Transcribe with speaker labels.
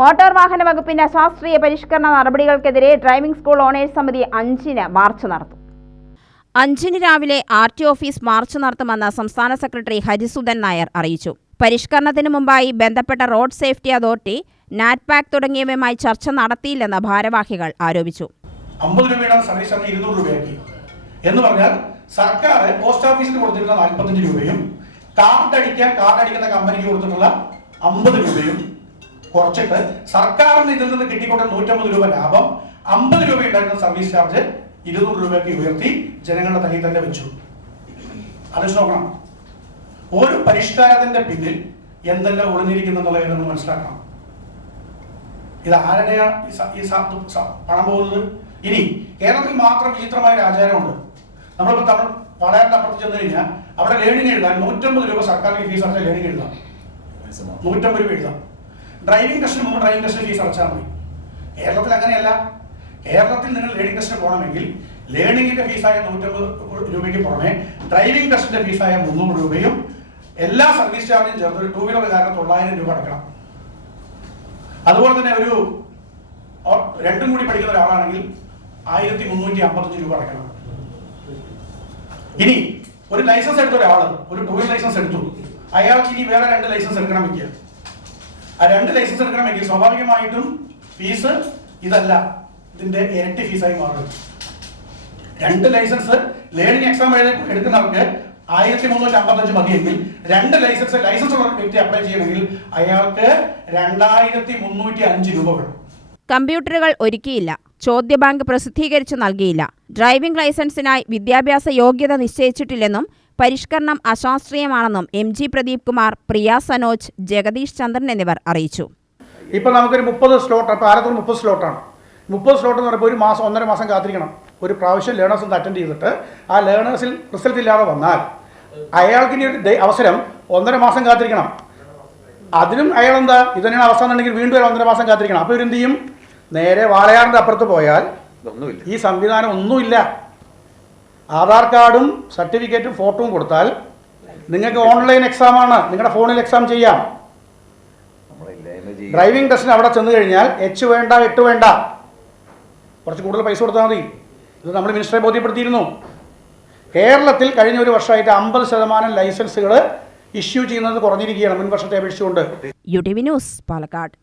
Speaker 1: Motor വാഹന വകുപ്പിന്റെ ശാസ്ത്രീയ പരിഷ്കരണ നടപടികൾക്കെതിരെ ഡ്രൈവിംഗ് സ്കൂൾ ഓണേഴ്സ് സമിതി അഞ്ചിന് മാർച്ച് നടത്തും. അഞ്ചിന് രാവിലെ ആർ ടി ഓഫീസ് മാർച്ച് നടത്തുമെന്ന് സംസ്ഥാന സെക്രട്ടറി ഹരിസുധൻ നായർ അറിയിച്ചു. പരിഷ്കരണത്തിന് മുമ്പായി ബന്ധപ്പെട്ട റോഡ് സേഫ്റ്റി അതോറിറ്റി നാറ്റ്പാക് തുടങ്ങിയവയുമായി ചർച്ച നടത്തിയില്ലെന്ന് ഭാരവാഹികൾ ആരോപിച്ചു.
Speaker 2: അമ്പത് രൂപയുടെ സർവീസ് ചാർജ് ഇരുന്നൂറ് രൂപയാക്കി. എന്ന് പറഞ്ഞാൽ സർക്കാർ പോസ്റ്റ് ഓഫീസിന് കൊടുത്തിരുന്ന നാൽപ്പത്തഞ്ച് രൂപയും കാർഡ് അടിക്കാൻ കാർഡ് അടിക്കുന്ന കമ്പനിക്ക് കൊടുത്തിട്ടുള്ള അമ്പത് രൂപയും കുറച്ചിട്ട് സർക്കാരിന് ഇതിൽ നിന്ന് കിട്ടിക്കൊണ്ട നൂറ്റമ്പത് രൂപ ലാഭം അമ്പത് രൂപ ഉണ്ടായിരുന്ന സർവീസ് ചാർജ് ഇരുന്നൂറ് രൂപയ്ക്ക് ഉയർത്തി ജനങ്ങളുടെ തലയിൽ തന്നെ വെച്ചു. അത് നോക്കണം. ഒരു പരിഷ്കാരത്തിന്റെ പിന്നിൽ എന്തെല്ലാം ഒളിഞ്ഞിരിക്കുന്നു എന്നുള്ളത് നമ്മൾ മനസ്സിലാക്കണം. ഇത് ആരുടെയാ ഈ സ- ഈ സ- സ- പണം പോകുന്നത്? ഇനി കേരളത്തിൽ മാത്രം വിചിത്രമായ ഒരു ആചാരമുണ്ട്. നമ്മളിപ്പോൾ തമിഴ് വളയാറിന്റെ അപ്പുറത്ത് ചെന്ന് കഴിഞ്ഞാൽ അവിടെ ലേണിംഗ് എഴുതാൻ നൂറ്റമ്പത് രൂപ സർക്കാരിന് ഫീസ് അടച്ചാൽ ലേണിംഗ് എഴുതാം. നൂറ്റമ്പത് രൂപ എഴുതാം. ഡ്രൈവിംഗ് ടെസ്റ്റിന് മുമ്പ് ഡ്രൈവിംഗ് ടെസ്റ്റിന് ഫീസ് അടച്ചാൽ മതി. കേരളത്തിൽ അങ്ങനെയല്ല. കേരളത്തിൽ നിങ്ങൾ ലേണിംഗ് ടെസ്റ്റിന് പോകണമെങ്കിൽ ലേണിംഗിന്റെ ഫീസായ നൂറ്റമ്പത് രൂപയ്ക്ക് പുറമെ ഡ്രൈവിംഗ് ടെസ്റ്റിന്റെ ഫീസായ മുന്നൂറ് രൂപയും എല്ലാ സർവീസ് ചാർജും ചേർത്ത് ഒരു ടൂ വീലർ കാരണം തൊള്ളായിരം രൂപ അടക്കണം. അതുപോലെ തന്നെ ഒരു രണ്ടും കൂടി പഠിക്കുന്ന ഒരാളാണെങ്കിൽ ആയിരത്തി മുന്നൂറ്റി അമ്പത്തഞ്ച് രൂപ അടക്കണം. ഇനി ഒരു ലൈസൻസ് എടുത്ത ഒരാൾ ഒരു ടൂ വീലർ ലൈസൻസ് എടുത്തു. അയാൾക്ക് ഇനി വേറെ രണ്ട് ലൈസൻസ് എടുക്കണമെങ്കിൽ ആ രണ്ട് ലൈസൻസ് എടുക്കണമെങ്കിൽ സ്വാഭാവികമായിട്ടും ഫീസ് ഇതല്ല. ഇതിന്റെ ഇരട്ടി ഫീസായി മാറും. രണ്ട് ലൈസൻസ് ലേണിംഗ് എക്സാം എടുക്കുന്നവർക്ക് ആയിരത്തി മുന്നൂറ്റി അമ്പത്തഞ്ച് മതിയെങ്കിൽ രണ്ട് ലൈസൻസ് ലൈസൻസ് വ്യക്തി അപ്ലൈ ചെയ്യണമെങ്കിൽ അയാൾക്ക് രണ്ടായിരത്തി മുന്നൂറ്റി അഞ്ച് രൂപ വേണം.
Speaker 1: കമ്പ്യൂട്ടറുകൾ ഒരുക്കിയില്ല. ചോദ്യ ബാങ്ക് പ്രസിദ്ധീകരിച്ചു നൽകിയില്ല. ഡ്രൈവിംഗ് ലൈസൻസിനായി വിദ്യാഭ്യാസ യോഗ്യത നിശ്ചയിച്ചിട്ടില്ലെന്നും പരിഷ്കരണം അശാസ്ത്രീയമാണെന്നും എം ജി പ്രദീപ് കുമാർ പ്രിയ സനോജ് ജഗദീഷ് ചന്ദ്രൻ എന്നിവർ അറിയിച്ചു.
Speaker 2: ഇപ്പൊ നമുക്കൊരു മുപ്പത് സ്ലോട്ട് ആയിരത്തി മുപ്പത് സ്ലോട്ടാണ്? മുപ്പത് സ്ലോട്ട് എന്ന് പറയുമ്പോൾ ഒരു മാസം ഒന്നര മാസം കാത്തിരിക്കണം. ഒരു പ്രാവശ്യം ലേണേഴ്സ് ഒന്ന് അറ്റൻഡ് ചെയ്തിട്ട് ആ ലേണേഴ്സിൽ റിസൾട്ട് ഇല്ലാതെ വന്നാൽ അയാൾക്ക് ഇനി ഒരു അവസരം ഒന്നര മാസം കാത്തിരിക്കണം. അതിനും അയാൾ എന്താ ഇത് തന്നെയാണ് ഉണ്ടെങ്കിൽ വീണ്ടും ഒരു ഒന്നര മാസം കാത്തിരിക്കണം. അപ്പോൾ ഇവരെന്ത് ചെയ്യും? നേരെ വാളയാറിന്റെ അപ്പുറത്ത് പോയാൽ ഈ സംവിധാനം ഒന്നുമില്ല. ആധാർ കാർഡും സർട്ടിഫിക്കറ്റും ഫോട്ടോയും കൊടുത്താൽ നിങ്ങൾക്ക് ഓൺലൈൻ എക്സാമാണ്. നിങ്ങളുടെ ഫോണിൽ എക്സാം
Speaker 3: ചെയ്യാം.
Speaker 2: ഡ്രൈവിംഗ് ടെസ്റ്റിന് അവിടെ ചെന്ന് കഴിഞ്ഞാൽ എച്ച് വേണ്ട എട്ട് വേണ്ട. കുറച്ച് കൂടുതൽ പൈസ കൊടുത്താൽ മതി. ഇത് നമ്മൾ മിനിസ്റ്ററെ ബോധ്യപ്പെടുത്തിയിരുന്നു. കേരളത്തിൽ കഴിഞ്ഞ ഒരു വർഷമായിട്ട് അമ്പത് ശതമാനം ലൈസൻസുകൾ ഇഷ്യൂ ചെയ്യുന്നത് കുറഞ്ഞിരിക്കുകയാണ് മുൻ വർഷത്തെ അപേക്ഷിച്ചുകൊണ്ട്.
Speaker 1: U T V news Palakkad.